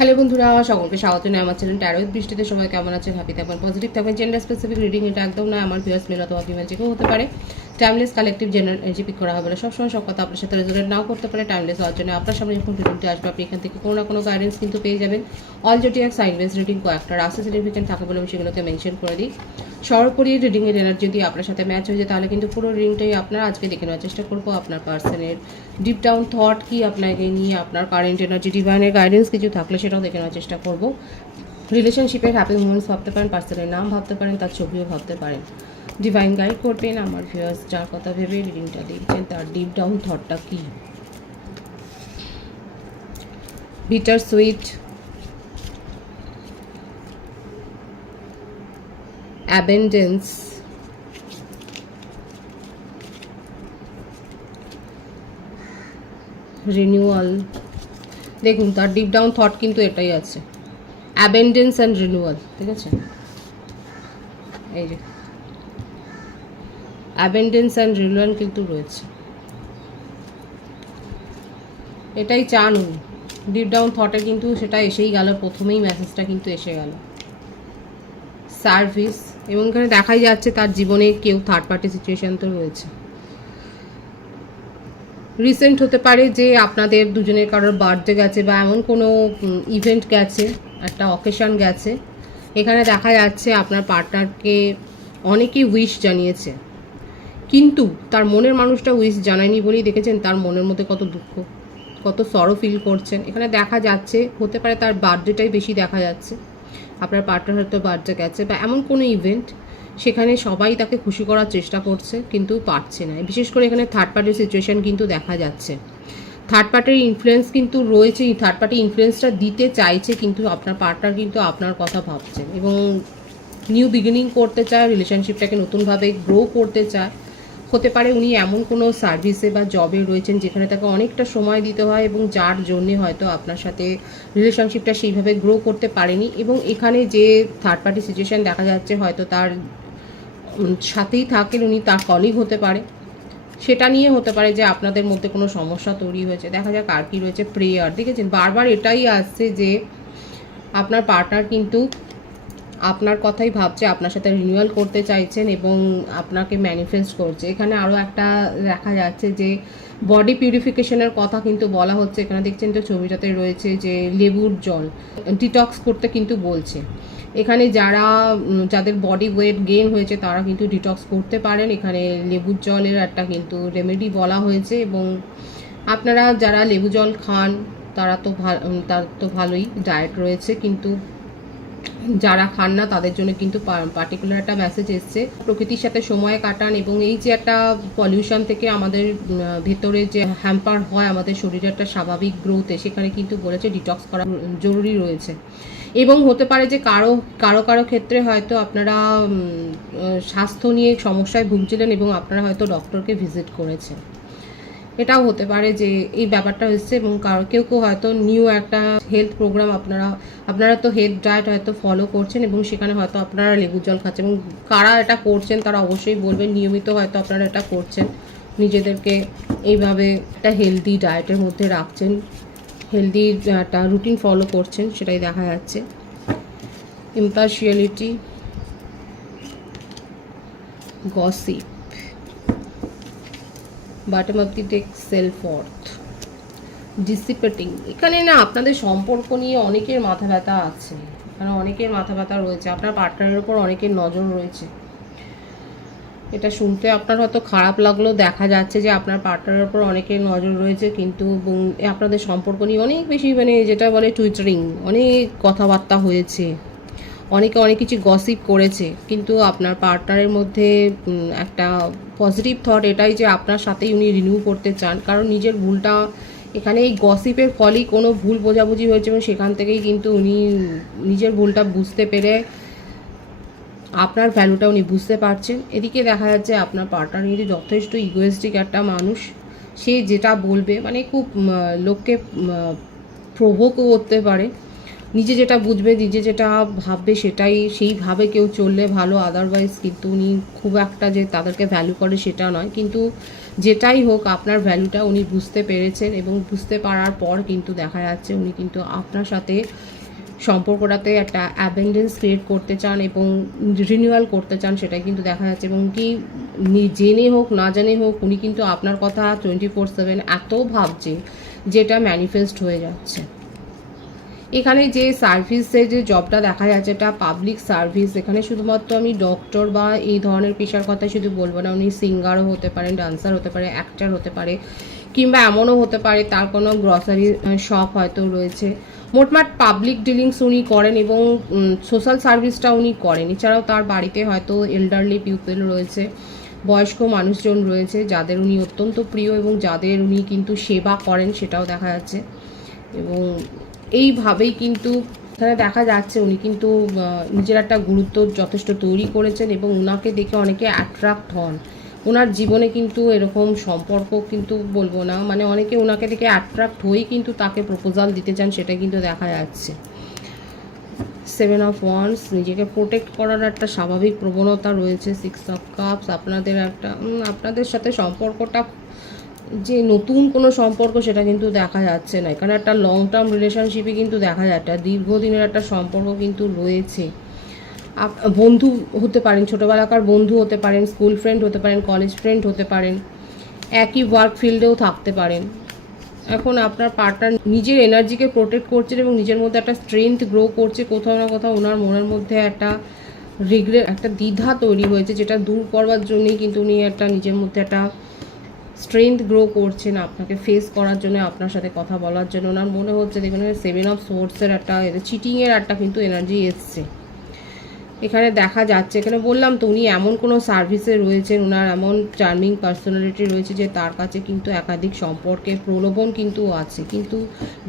Hello বন্ধুরা, সকলকে স্বাগত জানাই আমার চ্যানেল ট্যারো উইথ বৃষ্টিতে। সবাই কেমন আছেন? হ্যাপি থাকবেন, পজিটিভ থাকবেন। জেন্ডার স্পেসিফিক রিডিং এটা একদম না, আমার ভিউয়ার্স মেল অথবা ফিমেল যে কেউ হতে পারে। Timeless collective general energy pick করা হবে না। সবসময় সব কথা আপনার সাথে রেজোনেট নাও করতে পারে। টাইমলেস হওয়ার জন্য আপনার সামনে যখন রিডিংটা আসবে, আপনি এখান থেকে কোনো না কোনো গাইডেন্স কিন্তু পেয়ে যাবেন। অল জোটিয়াক সাইন বেস রিডিং কয়েকটা রাস্তা সিগনিফিকেন্ট থাকে বলে আমি সেগুলোকে মেনশন করে দিই। সর্বোপরি রিডিংয়ের এনার্জি যদি আপনার সাথে ম্যাচ হয়ে যায়, তাহলে কিন্তু পুরো রিডিংটাই আপনার আজকে দেখে নেওয়ার চেষ্টা করবো। আপনার পার্সনের ডিপ ডাউন থট কি, আপনাকে নিয়ে আপনার কারেন্ট এনার্জি, ডিভাইনের গাইডেন্স কিছু থাকলে সেটাও দেখে নেওয়ার চেষ্টা করবো। রিলেশনশিপের হ্যাপি মুমেন্টস ভাবতে পারেন, পার্সনের নাম ভাবতে পারেন, তার ছবিও ভাবতে পারেন। ডিভাইন গাইড করবেন আমার ভিউয়ার্স যার কথা ভেবে রিডিংটা দেখছেন, তার ডিপ ডাউন থটটা কি। Bitter sweet, abundance, renewal. দেখুন তার ডিপ ডাউন থট কিন্তু এটাই আছে, অ্যাবেন্ডেন্স অ্যান্ড রিনিউয়াল। ঠিক আছে, এই যে অ্যাবেন্ডেন্স অ্যান্ড রিনিউয়াল কিন্তু রয়েছে, এটাই চান উনি। ডিপ ডাউন থটে কিন্তু সেটা এসেই গেল, প্রথমেই মেসেজটা কিন্তু এসে গেল। সার্ভিস, এবং এখানে দেখাই যাচ্ছে তার জীবনে কেউ থার্ড পার্টি সিচুয়েশন তো রয়েছে। রিসেন্ট হতে পারে যে আপনাদের দুজনের কারোর বার্থডে গেছে বা এমন কোনো ইভেন্ট গেছে, একটা অকেশন গেছে। এখানে দেখা যাচ্ছে আপনার পার্টনারকে অনেকেই উইশ জানিয়েছে, কিন্তু তার মনের মানুষটা উইশ জানায়নি বলেই দেখেছেন তার মনের মধ্যে কত দুঃখ, কত সরো ফিল করছেন। এখানে দেখা যাচ্ছে হতে পারে তার বার্থডেটাই বেশি দেখা যাচ্ছে, আপনার পার্টনার হয়তো বার্থডে গেছে বা এমন কোনো ইভেন্ট, সেখানে সবাই তাকে খুশি করার চেষ্টা করছে কিন্তু পারছে না। বিশেষ করে এখানে থার্ড পার্টির সিচুয়েশন কিন্তু দেখা যাচ্ছে, থার্ড পার্টির ইনফ্লুয়েন্স কিন্তু রয়েছে। থার্ড পার্টি ইনফ্লুয়েন্সটা দিতে চাইছে, কিন্তু আপনার পার্টনার কিন্তু আপনার কথা ভাবছেন এবং নিউ বিগিনিং করতে চায়, রিলেশনশিপটাকে নতুনভাবে গ্রো করতে চায়। হতে পারে উনি এমন কোনো সার্ভিসে বা জবে রয়েছেন যেখানে তাকে অনেকটা সময় দিতে হয় এবং যার জন্যে হয়তো আপনার সাথে রিলেশনশিপটা সেইভাবে গ্রো করতে পারেনি। এবং এখানে যে থার্ড পার্টি সিচুয়েশান দেখা যাচ্ছে, হয়তো তার সাথেই থাকেন উনি, তার কলিগ হতে পারে, সেটা নিয়ে হতে পারে যে আপনাদের মধ্যে কোনো সমস্যা তৈরি হয়েছে। দেখা যাক আর কি রয়েছে। প্রেয়ার, দেখেছেন বারবার এটাই আসছে যে আপনার পার্টনার কিন্তু আপনার কথাই ভাবছে, আপনার সাথে রিনিউয়াল করতে চাইছেন এবং আপনাকে ম্যানিফেস্ট করছে। এখানে আরও একটা দেখা যাচ্ছে যে বডি পিউরিফিকেশনের কথা কিন্তু বলা হচ্ছে। এখানে দেখছেন তো ছবিটাতে রয়েছে যে লেবুর জল ডিটক্স করতে কিন্তু বলছে। এখানে যাদের বডি ওয়েট গেইন হয়েছে তারা কিন্তু ডিটক্স করতে পারেন। এখানে লেবুর জলের একটা কিন্তু রেমেডি বলা হয়েছে, এবং আপনারা যারা লেবু জল খান তার তো ভালোই ডায়েট রয়েছে, কিন্তু যারা খান না তাদের জন্য কিন্তু পার্টিকুলার একটা মেসেজ এসছে। প্রকৃতির সাথে সময় কাটান, এবং এই যে একটা পলিউশন থেকে আমাদের ভেতরে যে হ্যাম্পার হয় আমাদের শরীরের একটা স্বাভাবিক গ্রোথে, সেখানে কিন্তু বলেছে ডিটক্স করা জরুরি রয়েছে। এবং হতে পারে যে কারো কারো কারো ক্ষেত্রে হয়তো আপনারা স্বাস্থ্য নিয়ে সমস্যায় ভুগছিলেন এবং আপনারা হয়তো ডক্টরকে ভিজিট করেছেন, এটাও হতে পারে যে এই ব্যাপারটা হচ্ছে। এবং কেউ কেউ হয়তো নিউ একটা হেলথ প্রোগ্রাম আপনারা তো হেলথ ডায়েট হয়তো ফলো করছেন এবং সেখানে হয়তো আপনারা লেবু জল খাচ্ছেন, এবং কারা এটা করছেন তারা অবশ্যই বলবেন। নিয়মিত হয়তো আপনারা এটা করছেন, নিজেদেরকে এইভাবে একটা হেলদি ডায়েটের মধ্যে রাখছেন, হেলদি একটা রুটিন ফলো করছেন, সেটাই দেখা যাচ্ছে। Impartiality, gossip, bottom of the deck, self worth, dissipating. এখানে না আপনাদের সম্পর্ক নিয়ে অনেকের মাথা ব্যথা আছে, এখানে অনেকের মাথা ব্যথা রয়েছে, আপনার পার্টনারের উপর অনেকের নজর রয়েছে। এটা শুনতে আপনার হয়তো খারাপ লাগলেও দেখা যাচ্ছে যে আপনার পার্টনারের উপর অনেকের নজর রয়েছে, কিন্তু আপনাদের সম্পর্ক নিয়ে অনেক বেশি যেটা বলে টুইটারিং, অনেক কথাবার্তা হয়েছে, অনেকে অনেক কিছু গসিপ করেছে। কিন্তু আপনার পার্টনারের মধ্যে একটা পজিটিভ থট এটাই যে আপনার সাথেই উনি রিনিউ করতে চান, কারণ নিজের ভুলটা এখানে এই গসিপের ফলেই কোনো ভুল বোঝাবুঝি হয়েছে এবং সেখান থেকেই কিন্তু উনি নিজের ভুলটা বুঝতে পেরে আপনার ভ্যালুটা উনি বুঝতে পারছেন। এদিকে দেখা যাচ্ছে আপনার পার্টনার কিন্তু যথেষ্ট ইগোয়েস্টিক একটা মানুষ, সে যেটা বলবে খুব লোককে প্রভোকও করতে পারে। নিজে যেটা বুঝবে, নিজে যেটা ভাববে সেইভাবে কেউ চললে ভালো, আদারওয়াইজ কিন্তু উনি খুব একটা যে তাদেরকে ভ্যালু করে সেটা নয়। কিন্তু যেটাই হোক আপনার ভ্যালুটা উনি বুঝতে পেরেছেন, এবং বুঝতে পারার পর কিন্তু দেখা যাচ্ছে উনি কিন্তু আপনার সাথে সম্পর্কটাতে একটা অ্যাবেন্ডেন্স ক্রিয়েট করতে চান এবং রিনিউয়াল করতে চান, সেটাই কিন্তু দেখা যাচ্ছে। এবং কি জেনে হোক না জেনে হোক উনি কিন্তু আপনার কথা 24/7 এত ভাবছে যেটা ম্যানিফেস্ট হয়ে যাচ্ছে। এখানে যে সার্ভিসে যে জবটা দেখা যাচ্ছে এটা পাবলিক সার্ভিস। এখানে শুধুমাত্র আমি ডক্টর বা এই ধরনের পেশার কথা শুধু বলবো না, উনি সিঙ্গারও হতে পারেন, ডান্সার হতে পারে, অ্যাক্টার হতে পারে, কিংবা এমনও হতে পারে তার কোনো গ্রসারি শপ হয়তো রয়েছে। মোটমাট পাবলিক ডিলিংস উনি করেন এবং সোশ্যাল সার্ভিসটা উনি করেন। এছাড়াও তার বাড়িতে হয়তো এল্ডারলি পিপল রয়েছে, বয়স্ক মানুষজন রয়েছে যাদের উনি অত্যন্ত প্রিয় এবং যাদের উনি কিন্তু সেবা করেন, সেটাও দেখা যাচ্ছে। এবং এইভাবেই কিন্তু এখানে দেখা যাচ্ছে উনি কিন্তু নিজের একটা গুরুত্ব যথেষ্ট তৈরি করেছেন এবং ওনাকে দেখে অনেকে অ্যাট্রাক্ট হন। ওনার জীবনে কিন্তু এরকম সম্পর্ক কিন্তু বলবো না, মানে অনেকে ওনাকে দেখে অ্যাট্রাক্ট হয়েই কিন্তু তাকে প্রপোজাল দিতে চান, সেটা কিন্তু দেখা যাচ্ছে। 7 অফ ওয়ান্ডস, নিজেকে প্রোটেক্ট করার একটা স্বাভাবিক প্রবণতা রয়েছে। 6 অফ কাপস, আপনাদের সাথে সম্পর্কটা যে নতুন কোনো সম্পর্ক সেটা কিন্তু দেখা যাচ্ছে না। এখানে একটা লং টার্ম রিলেশনশিপে কিন্তু দেখা যায় একটা দীর্ঘদিনের একটা সম্পর্ক কিন্তু রয়েছে। বন্ধু হতে পারেন, ছোটোবেলাকার বন্ধু হতে পারেন, স্কুল ফ্রেন্ড হতে পারেন, কলেজ ফ্রেন্ড হতে পারেন, একই ওয়ার্ক ফিল্ডেও থাকতে পারেন। এখন আপনার পার্টনার নিজের এনার্জিকে প্রোটেক্ট করছেন এবং নিজের মধ্যে একটা স্ট্রেংথ গ্রো করছে। কোথাও না কোথাও ওনার মনের মধ্যে একটা রিগ্রেট, একটা দ্বিধা তৈরি হয়েছে, যেটা দূর করবার জন্যই কিন্তু উনি একটা নিজের মধ্যে একটা স্ট্রেংথ গ্রো করছেন আপনাকে ফেস করার জন্য, আপনার সাথে কথা বলার জন্য। ওনার মনে হচ্ছে দেখুন 7 অফ সোর্সের একটা চিটিংয়ের একটা কিন্তু এনার্জি এসছে এখানে দেখা যাচ্ছে। এখানে বললাম তো উনি এমন কোনো সার্ভিসে রয়েছেন, ওনার এমন চার্মিং পার্সোনালিটি রয়েছে যে তার কাছে কিন্তু একাধিক সম্পর্কের প্রলোভন কিন্তু আছে। কিন্তু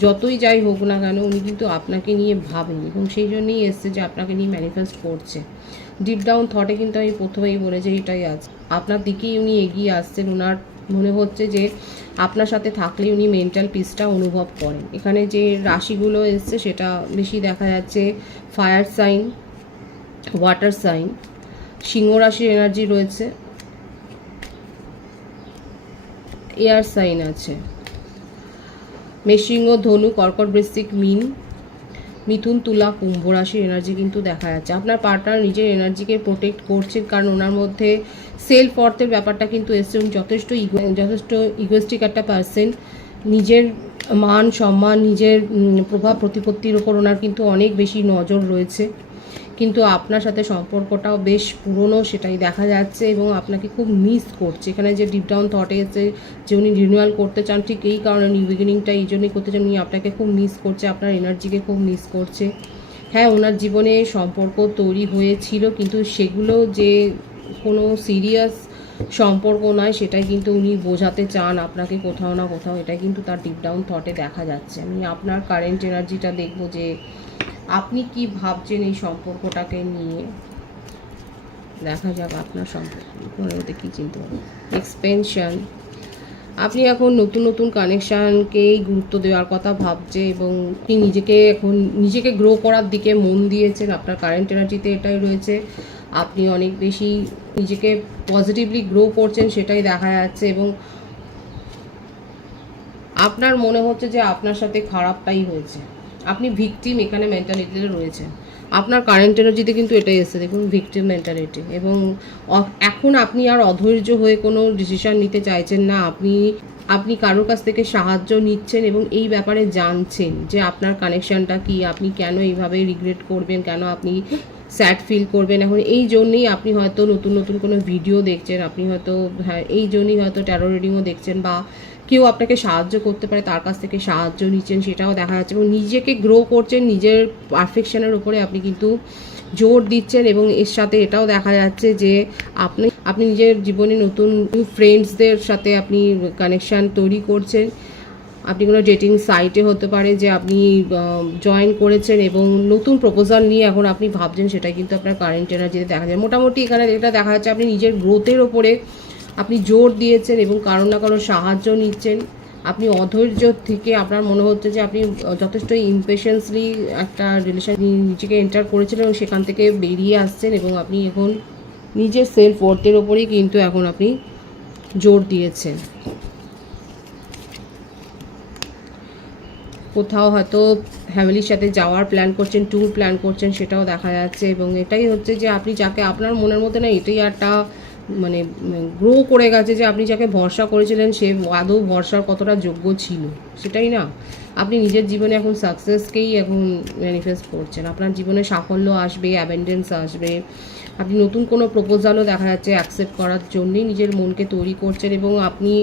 যতই যাই হোক না কেন উনি কিন্তু আপনাকে নিয়ে ভাবেন এবং সেই জন্যই এসছে যে আপনাকে নিয়ে ম্যানিফেস্ট করছে। ডিপ ডাউন থটে কিন্তু আমি প্রথমেই বলেছি এটাই আছে, আপনার দিকেই উনি এগিয়ে আসছেন। ওনার মনে হচ্ছে যে আপনার সাথে থাকলে উনি মেন্টাল পিসটা অনুভব করেন। এখানে যে রাশিগুলো এসছে সেটা বেশি দেখা যাচ্ছে ফায়ার সাইন, ওয়াটার সাইন, সিংহ রাশির এনার্জি রয়েছে, এয়ার সাইন আছে, মেষিংহ, ধনু, কর্কট, বৃশ্চিক, মীন, মিথুন, তুলা, কুম্ভ রাশির এনার্জি কিন্তু দেখা যাচ্ছে। আপনার পার্টনার নিজের এনার্জিকে প্রোটেক্ট করছেন কারণ ওনার মধ্যে সেলফ অর্থের ব্যাপারটা কিন্তু এসছে। যথেষ্ট ইগোয়েস্টিক একটা পার্সন, নিজের মান সম্মান, নিজের প্রভাব প্রতিপত্তির ওপর ওনার কিন্তু অনেক বেশি নজর রয়েছে। কিন্তু আপনার সাথে সম্পর্কটাও বেশ পুরনো, সেটাই দেখা যাচ্ছে এবং আপনাকে খুব মিস করছে। এখানে যে ডিপ ডাউন থটে এসে যে উনি রিনিউয়াল করতে চান, ঠিক এই কারণে নিউ বিগিনিংটা এই জন্যই করতে চান। উনি আপনাকে খুব মিস করছে, আপনার এনার্জিকে খুব মিস করছে। হ্যাঁ, ওনার জীবনে সম্পর্ক তৈরি হয়েছিল কিন্তু সেগুলো যে কোনো সিরিয়াস সম্পর্ক নয় সেটাই কিন্তু উনি বোঝাতে চান আপনাকে কোথাও না কোথাও। এটাই কিন্তু তার ডিপ ডাউন থটে দেখা যাচ্ছে। আমি আপনার কারেন্ট এনার্জিটা দেখবো যে আপনি কি ভাবছেন এই সম্পর্কটাকে নিয়ে। দেখা যাক আপনার সম্পর্কে কী চিন্তা হবে। এক্সপেনশন, আপনি এখন নতুন নতুন কানেকশানকেই গুরুত্ব দেওয়ার কথা ভাবছে এবং আপনি নিজেকে গ্রো করার দিকে মন দিয়েছেন। আপনার কারেন্ট এনার্জিতে এটাই রয়েছে, আপনি অনেক বেশি নিজেকে পজিটিভলি গ্রো করছেন সেটাই দেখা যাচ্ছে। এবং আপনার মনে হচ্ছে যে আপনার সাথে খারাপটাই হয়েছে, আপনি ভিকটিম এখানে মেন্টালিটিতে রয়েছে। আপনার কারেন্ট এনার্জিতে কিন্তু এটাই এসছে, দেখুন ভিকটিম মেন্টালিটি। এবং এখন আপনি আর অধৈর্য হয়ে কোনো ডিসিশন নিতে চাইছেন না, আপনি কারোর কাছ থেকে সাহায্য নিচ্ছেন এবং এই ব্যাপারে জানছেন যে আপনার কানেকশানটা কি, আপনি কেন এইভাবে রিগ্রেট করবেন, কেন আপনি স্যাড ফিল করবেন। এখন এই জন্যেই আপনি হয়তো নতুন নতুন কোনো ভিডিও দেখছেন, আপনি হয়তো হ্যাঁ এই জন্যই হয়তো ট্যারো রিডিংও দেখছেন, বা কেউ আপনাকে সাহায্য করতে পারে তার কাছ থেকে সাহায্য নিচ্ছেন, সেটাও দেখা যাচ্ছে। এবং নিজেকে গ্রো করছেন, নিজের পারফেকশনের উপরে আপনি কিন্তু জোর দিচ্ছেন। এবং এর সাথে এটাও দেখা যাচ্ছে যে আপনি নিজের জীবনে নতুন ফ্রেন্ডসদের সাথে আপনি কানেকশান তৈরি করছেন। আপনি কোনো ডেটিং সাইটে হতে পারে যে আপনি জয়েন করেছেন এবং নতুন প্রপোজাল নিয়ে এখন আপনি ভাবছেন, সেটাই কিন্তু আপনার কারেন্ট এনার্জিতে দেখা যায়। মোটামুটি এখানে এটা দেখা যাচ্ছে আপনি নিজের গ্রোথের ওপরে আপনি জোর দিয়েছেন এবং কারো না কারো সাহায্য নিচ্ছেন। আপনি অধৈর্য থেকে আপনার মনে হচ্ছে যে আপনি যথেষ্ট ইমপেশেন্সলি একটা রিলেশন নিজেকে এন্টার করেছিলেন এবং সেখান থেকে বেরিয়ে আসছেন এবং আপনি এখন নিজের সেলফ ওয়ার্থের ওপরেই কিন্তু এখন আপনি জোর দিয়েছেন। কোথাও হয়তো ফ্যামিলির সাথে যাওয়ার প্ল্যান করছেন, ট্যুর প্ল্যান করছেন, সেটাও দেখা যাচ্ছে। এবং এটাই হচ্ছে যে আপনি যাকে আপনার মনের মধ্যে না এটাই একটা মানে গ্রো করে গেছে যে আপনি যাকে ভরসা করেছিলেন সে আদৌ ভরসার কতটা যোগ্য ছিল, সেটাই না। আপনি নিজের জীবনে এখন সাকসেসকেই এখন ম্যানিফেস্ট করছেন। আপনার জীবনে সাফল্য আসবে, অ্যাবেন্ডেন্স আসবে। আপনি নতুন কোনো প্রপোজালও দেখা যাচ্ছে অ্যাকসেপ্ট করার জন্যই নিজের মনকে তৈরি করছেন। এবং আপনি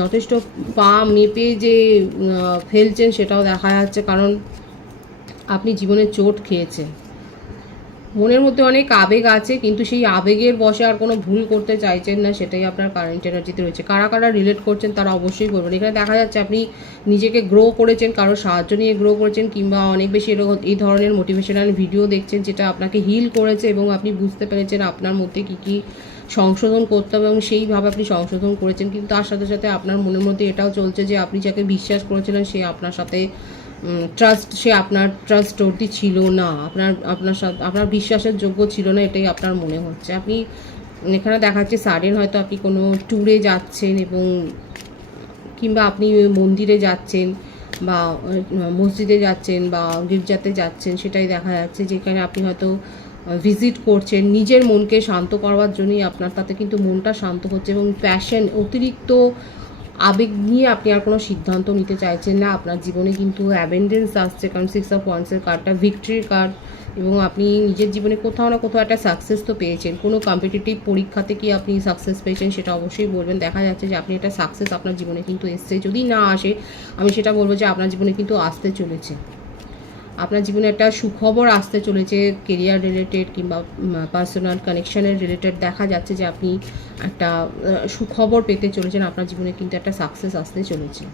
যথেষ্ট পা মেপে যে ফেলছেন সেটাও দেখা যাচ্ছে, কারণ আপনি জীবনে চোট খেয়েছেন। মনের মধ্যে অনেক আবেগ আছে, কিন্তু সেই আবেগের বশে আর কোনো ভুল করতে চাইছেন না, সেটাই আপনার কারেন্ট এনার্জিতে রয়েছে। কারা কারা রিলেট করছেন তারা অবশ্যই বলবেন। এখানে দেখা যাচ্ছে আপনি নিজেকে গ্রো করেছেন, কারোর সাহায্য নিয়ে গ্রো করেছেন, কিংবা অনেক বেশি এই ধরনের মোটিভেশনাল ভিডিও দেখছেন যেটা আপনাকে হিল করেছে এবং আপনি বুঝতে পেরেছেন আপনার মধ্যে কী কী সংশোধন করতে হবে এবং সেইভাবে আপনি সংশোধন করেছেন। কিন্তু তার সাথে সাথে আপনার মনের মধ্যে এটাও চলছে যে আপনি যাকে বিশ্বাস করেছিলেন সে আপনার সাথে সে আপনার ট্রাস্টওয়ার্দি ছিল না, আপনার বিশ্বাসের যোগ্য ছিল না, এটাই আপনার মনে হচ্ছে। আপনি এখানে দেখাচ্ছে সাডেন হয়তো আপনি কোনো ট্যুরে যাচ্ছেন এবং কিংবা আপনি মন্দিরে যাচ্ছেন বা মসজিদে যাচ্ছেন বা গির্জাতে যাচ্ছেন, সেটাই দেখা যাচ্ছে। যেখানে আপনি হয়তো ভিজিট করছেন নিজের মনকে শান্ত করবার জন্যই, আপনার তাতে কিন্তু মনটা শান্ত হচ্ছে। এবং প্যাশন, অতিরিক্ত আবেগ নিয়ে আপনি আর কোনো সিদ্ধান্ত নিতে চাইছেন না। আপনার জীবনে কিন্তু অ্যাবেন্ডেন্স আসছে, কারণ 6 অফ ওয়ান্সের কার্ডটা ভিক্টরির কার্ড। এবং আপনি নিজের জীবনে কোথাও না কোথাও একটা সাকসেস তো পেয়েছেন। কোনো কম্পিটিটিভ পরীক্ষাতে কি আপনি সাকসেস পেয়েছেন সেটা অবশ্যই বলবেন। দেখা যাচ্ছে যে আপনি একটা সাকসেস আপনার জীবনে কিন্তু এসছে। যদি না আসে আমি সেটা বলবো যে আপনার জীবনে কিন্তু আসতে চলেছে। আপনার জীবনে একটা সুখবর আসতে চলেছে, কেরিয়ার রিলেটেড কিংবা পার্সোনাল কানেকশনের রিলেটেড। দেখা যাচ্ছে যে আপনি একটা সুখবর পেতে চলেছেন, আপনার জীবনে কিন্তু একটা সাকসেস আসতে চলেছে।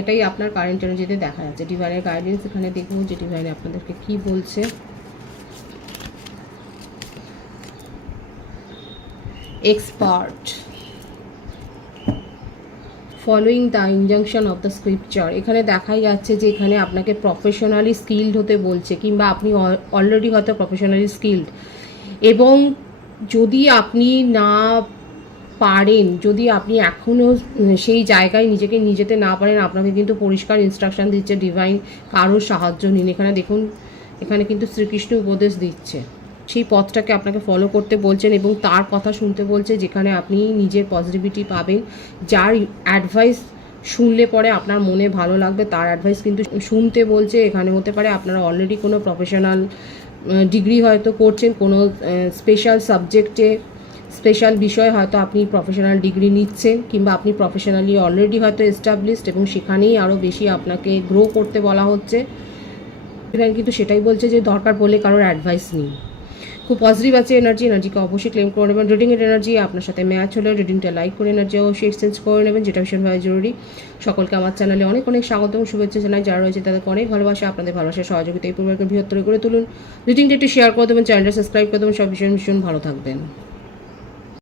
এটাই আপনার কারেন্ট এনার্জিতে দেখা যাচ্ছে। ডিভাইনের গাইডেন্স এখানে দেখব যে ডিভাইনে আপনাদেরকে কি বলছে। Expert, following the injunction of the scripture. এখানে দেখাই যাচ্ছে যে এখানে আপনাকে প্রফেশনালি স্কিলড হতে বলছে, কিংবা আপনি অলরেডি হয়তো প্রফেশনালি স্কিলড। এবং যদি আপনি না পারেন, যদি আপনি এখনও সেই জায়গায় নিজেকে নিয়ে যেতে না পারেন, আপনাকে কিন্তু পরিষ্কার ইনস্ট্রাকশান দিচ্ছে ডিভাইন, কারোর সাহায্য নিন। এখানে দেখুন, এখানে কিন্তু শ্রীকৃষ্ণ উপদেশ দিচ্ছে, সেই পথটাকে আপনাকে ফলো করতে বলছেন এবং তার কথা শুনতে বলছে, যেখানে আপনি নিজের পজিটিভিটি পাবেন। যার অ্যাডভাইস শুনলে পরে আপনার মনে ভালো লাগবে, তার অ্যাডভাইস কিন্তু শুনতে বলছে। এখানে হতে পারে আপনারা অলরেডি কোনো প্রফেশনাল ডিগ্রি হয়তো করছেন, কোনো স্পেশাল সাবজেক্টে, স্পেশাল বিষয় হয়তো আপনি প্রফেশনাল ডিগ্রি নিচ্ছেন, কিংবা আপনি প্রফেশনালি অলরেডি হয়তো এস্টাবলিশড এবং সেখানেই আরও বেশি আপনাকে গ্রো করতে বলা হচ্ছে। এখানে কিন্তু সেটাই বলছে যে দরকার পড়লে কারোর অ্যাডভাইস নিন। খুব পজিটিভ আছে এনার্জিকে অবশ্যই ক্লেম করে নেবেন। রিডিংয়ের এনার্জি আপনার সাথে ম্যাচ হলে রিডিংটা লাইক করে এনার্জি অবশ্যই এক্সচেঞ্জ করে নেবেন, যেটা ভীষণভাবে জরুরি। সকলকে আমার চ্যানেলে অনেক অনেক স্বাগত এবং শুভেচ্ছা জানাই। যারা রয়েছে তাদেরকে অনেক ভালোবাসা, আপনাদের ভালোবাসার সহযোগিতা এই পরিবারকে বৃহত্তর করে তুলুন। রিডিংটা একটু শেয়ার করে দেবেন, চ্যানেলটা সাবস্ক্রাইব করে দেবেন। সব ভীষণ ভীষণ ভালো থাকবেন।